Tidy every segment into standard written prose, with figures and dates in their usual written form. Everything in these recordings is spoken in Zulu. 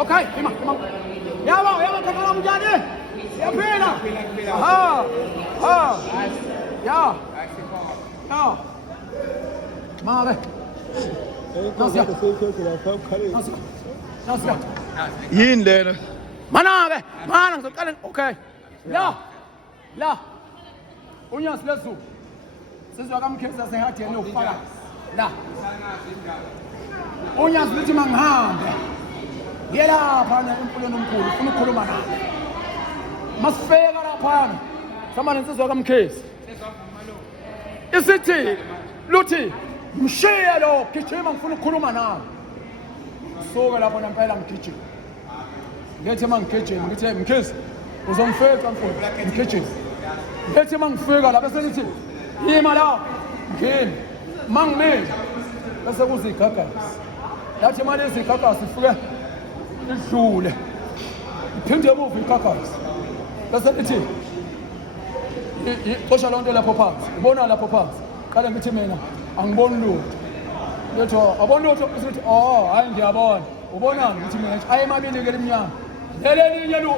Okay, ima. Yabo kakala mjane. Yapena. Ya. Mare. Nasıl? Yini lena? Mana ngizoqala. Okay. La. Unyasi lezu. Sizwa kamkheza sehathi yena ufaka. La. Unyasi lithi mangihambe. Yelapha na empulweni omkhulu ufuna ukukhuluma naye. Masifika lapha. Samani insizwa kamkhezi. Isithi luthi mshiya lo gijima ngifuna ukukhuluma nawe. Soke lapho nampela ngigijima. Ngithi mangigijima ngithi mkhezi uzongifeca mfowethu ngigijima. Ngithi mangifika la bese lithi yima la ngini mangimile bese kuzigagasi. Yathi manje izigagasi ifike idlule. Iphinde emuva igagasi. Bese lithi xosha lonto lapho phansi. Ubona lapho phansi. Qala ngithi mina angiboni lutho. Letho abona lutho bese hayi ngiyabona. Ubonani ngithi mina ayi emabili ke lemnyama. Lelinye lo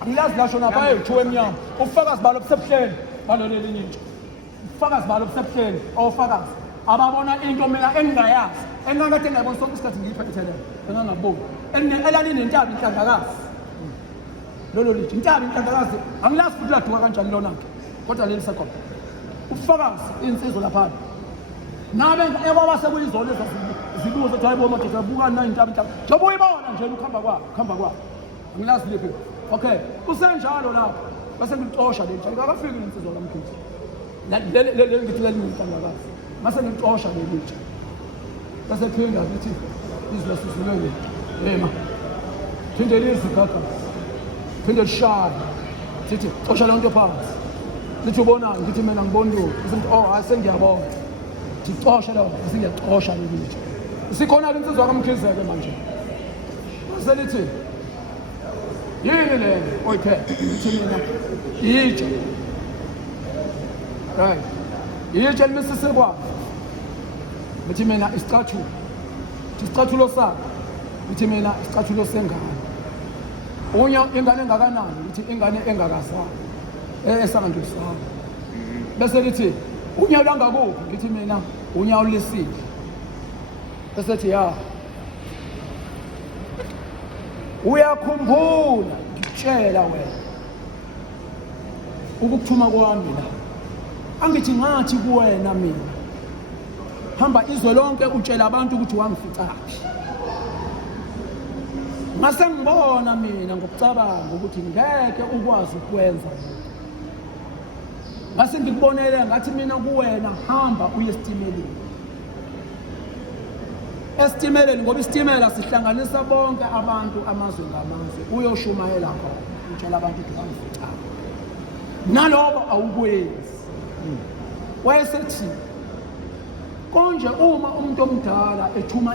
angilazi lasho napha ayithiwe emnyama. Ufakazi balo busebuhleni balo lelinye into. Ufakazi balo busebuhleni ofakazi ababona into mina engingayazi. Engakade ngayibona sonke isikhathi ngiyiphethelele. Engangaboni. Elalini nentabi inhlandakazi. Lolo lithi intabi inhlandakazi angilazi futhi laduka kanjani lona ke. Kodwa leli sekhona. Ufakazi insizwe lapha. Nabe ekwaba sekuyizona ezazibuza ukuthi hayibo madoda buka na intabi intabi. Njengoba uyibona nje ukuhamba kwakho. Angilazi lephi. Okay, kusenjalo lapho. Base ngixosha le njalo akafiki insizwa kamkhizi. Le ngithi leli inhlandakazi. Mase ngixosha le lithi. Base phinda lithi izwe sisulele. Yema. Phinde lizigaka. Phinde lishaya. Sithi xosha lonto phansi. Lithi ubonani ngithi mina ngibona lo. Sithi asengiyabona. Ngixosha lo, singiyaqosha le lithi. Sikhona insizwa kamkhizi ke manje. Base lithi yini le oyiphe lithi mina yitshe. Right. Yitshe limisise kwa. Lithi mina isicathulo. Isicathulo sakhe. Lithi mina isicathulo sengane. Ingane engakanani lithi ingane engakazali. Esanga usana. Bese lithi unyawo langakuphi ngithi mina unyawo lesile. Bese lithi ya. Uyakhumbula ngitshela wena. Ukukuthuma kwami la. Angithi ngathi kuwena mina. Hamba izwe lonke utshela abantu ukuthi wangificaphi. Ngase ngibona mina ngokucabanga ukuthi ngeke ukwazi ukwenza. Ngase ngikubonele ngathi mina kuwena hamba uye estimeleni. Estimeleni ngoba istimela sihlanganisa bonke abantu amazwe ngamazwe uyoshumayela khona utshela abantu ukuthi wangificaphi. Naloko awukwenzi. Wayesethi konje uma umuntu omdala ethuma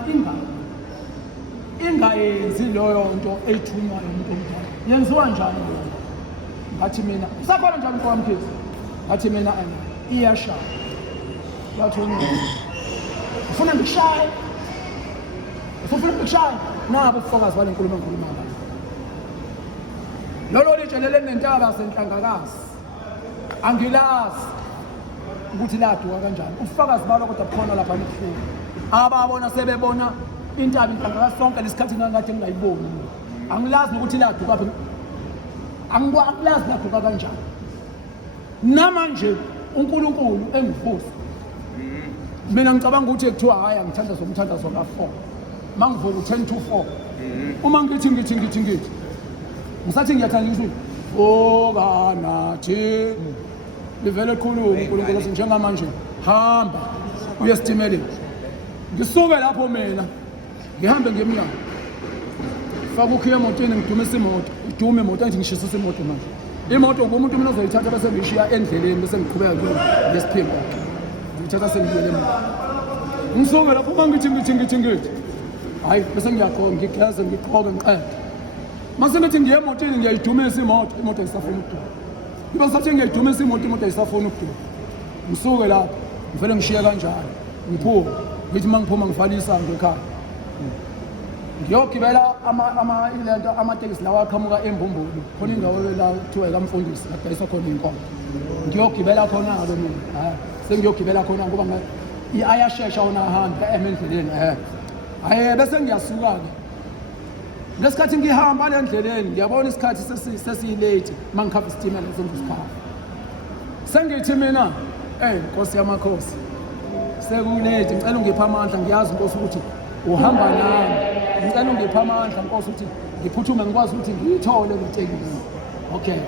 ingayenzi loyo nto ethunywa umuntu omdala yenziwa njani yona? Ngathi mina usakhona njani kwamkhizi? Ngathi mina iyashaya. Bathonya ufuna ngishaya. Ufuna ngishaya nabo ufakazi bale nkulumo ngalo. Lolo litshelele nentaba senhlangakazi. Angilazi ukuthi laduka kanjani. Ufakazi balo kodwa khona lapha nifika. Ababona sebebona intaba inhlangakazi sonke lesikhathi ngakade ngingayiboni. Angilazi ukuthi laduka phi. Angikwazi laduka kanjani. Namanje uNkulunkulu engivusa. Mina ngicabanga ukuthi ekuthiwa hayi angithanda somthandazo ka4. Mangivula 10 to 4. Uma ngithi ngisathi ngiyathanda ukuthi okanathi livele khulu uNkulunkulu njengamanje hamba uye estimeleni. Ngisuke lapho mina ngihambe ngemnyango. Faka ukhiya emotweni ngidumisa imoto. Idume imoto ngithi ngishisa imoto manje. Imoto ngumuntu mina ozoyithatha bese ngishiya endleleni bese ngiqhubeka ngesiphimbo. Ngithatha sengiyele emuva. Ngisuke lapho mangithi. Hayi bese ngiyaqhonga ngiglaze ngiqhoke ngiqede. Mase ngithi ngiye emotweni ngiyayidumisa imoto ayisafuni ukuduma. Ibe sathi ngiyayidumisa imoto ayisafuni ukuduma. Ngisuke lapho ngivele ngishiya kanjalo. Ngiphuma ngithi mangiphuma ngivala isango ekhaya. ngiyogibela ilento amatekisi lawa aqhamuka eMbumbulu khona indawo la kuthiwa kaMfundisi la dayisa khona inkomo ngiyogibela khona-ke mina sengiyogibela khona ngoba ayashesha wona ahamba emendleleni hhayi bese ngiyasuka-ke lesikhathi ngihamba le ndleleni ngiyabona isikhathi sesiyilate uma ngikhapha isitimela sengisikhafa sengithi mina Nkosi yamakhosi sekulate ngicela ungiphe amandla ngiyazi Nkosi ukuthi uhamba nami ngicela ungiphe amandla Nkosi ukuthi ngiphuthume ngikwazi ukuthi ngiyithole le tekisi okay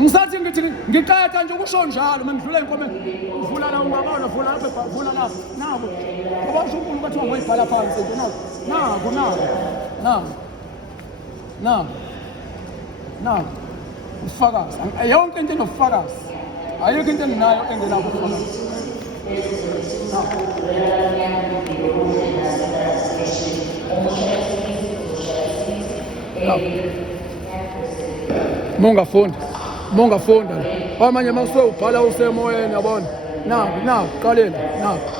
ngisathi ngithi ngiqeda nje ukusho njalo mengidlula enkomeni uvula la ungabona vula lapha vula lapha nako ngoba usho uNkulunkulu ukuthi ngoyibhala phansi into nako ufakazi yonke into enofakazi ayikho into enginayo engelakho ufakazi Mongafunda amanye mase ubhala usemoyeni yabona naku qalela naku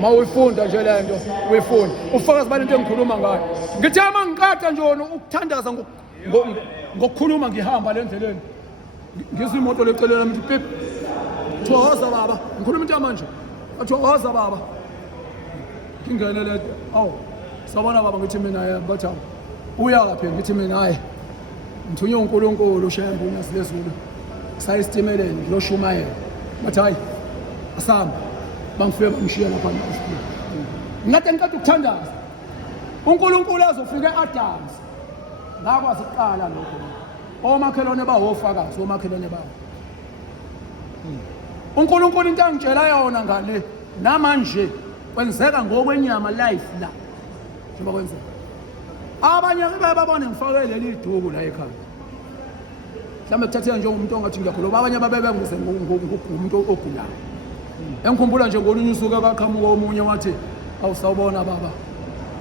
mawuyifunda nje lento uyifunda ufakazi balento engikhuluma ngayo ngithi ama ngiqada nje ukuthandaza ngokukhuluma ngihamba le ndleleni ngizwe imoto leceleni ngithi pip thokoza baba ngikhuluma into manje thokoza baba ngingene le sabona baba ngithi mina bathi uyaphi ngithi mina hayi ngithunywe uNkulunkulu UShembe uNyasilezulu sayisitimeleni ngiyoshumayela bathi hayi asamba bangifike bangishiya lapha eSport ngathi ngicela ukuthandaza uNkulunkulu azofika eAdams ngakwazi ukuqala lokho omakhelwane bawofakazi omakhelwane bawo uNkulunkulu into angitshela yona ngale namanje kwenzeka ngokwenyama life la njengoba kwenzeka abanye babone ngifake leli duku la ekhaya mhlawumbe kuthatheka njengomuntu ongathi ngiyakhuluma abanye babebenguze ngumuntu ogulayo engikhumbula nje ngolunye usuku akaqhamuka omunye wathi awusawubona baba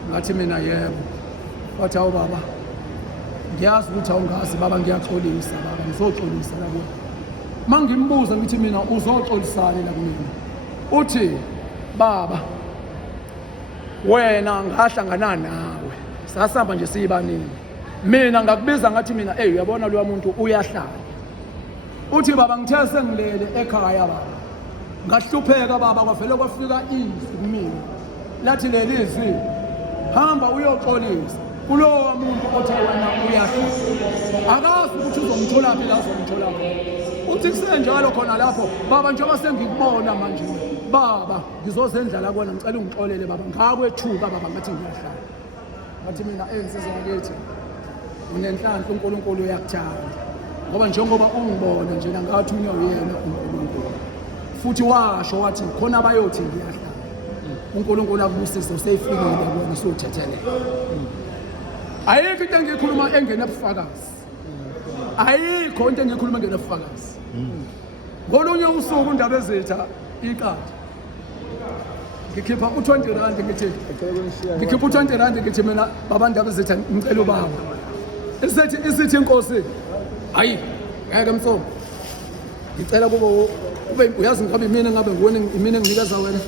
ngathi mina yebo wathi awu baba ngiyazi ukuthi awungazi baba ngiyaxolisa baba ngizoxolisa la kuwe mangimbuza ngithi mina uzoxolisana la kumina uthi baba wena ngahlangana nawe sasihamba nje siyibanini mina ngakubiza ngathi mina uyabona lo muntu uyahlala uthi baba ngithe sengilele ekhaya baba ngahlupheka baba kwavele kwafika izwi kumina lathi leli izwi hamba uyoxolisa kulowo muntu othe wena uyahlala akazi ukuthi uzomthola phi la uzomthola uthi kusenjalo khona lapho baba njengoba sengikubona manje baba ngizozendlala kona ngicela ungixolele baba ngakwethuka baba ngathi ngiyahlala ngathi mina ensizwa ngakithi unenhlanhla uNkulunkulu uyakuthanda ngoba njengoba ungibona nje ngathi uyena uNkulunkulu futhi washo wathi khona abayothi ngiyahlala uNkulunkulu akubusise useyifikile kuona sothethelela ayikho into engikhuluma engene ubufakazi ayikho into engikhuluma engene ubufakazi ngolunye usuku undaba ezitha iqadi ngikhipha u20 rand ngithi ngikhipha u20 rand ngithi mina baba ndaba ezitha ngicela ubaba isithi inkosi hayi ngeke mfowethu ngicela kube uyazi ngabe mina ngabe nguwena mina nginikeza wena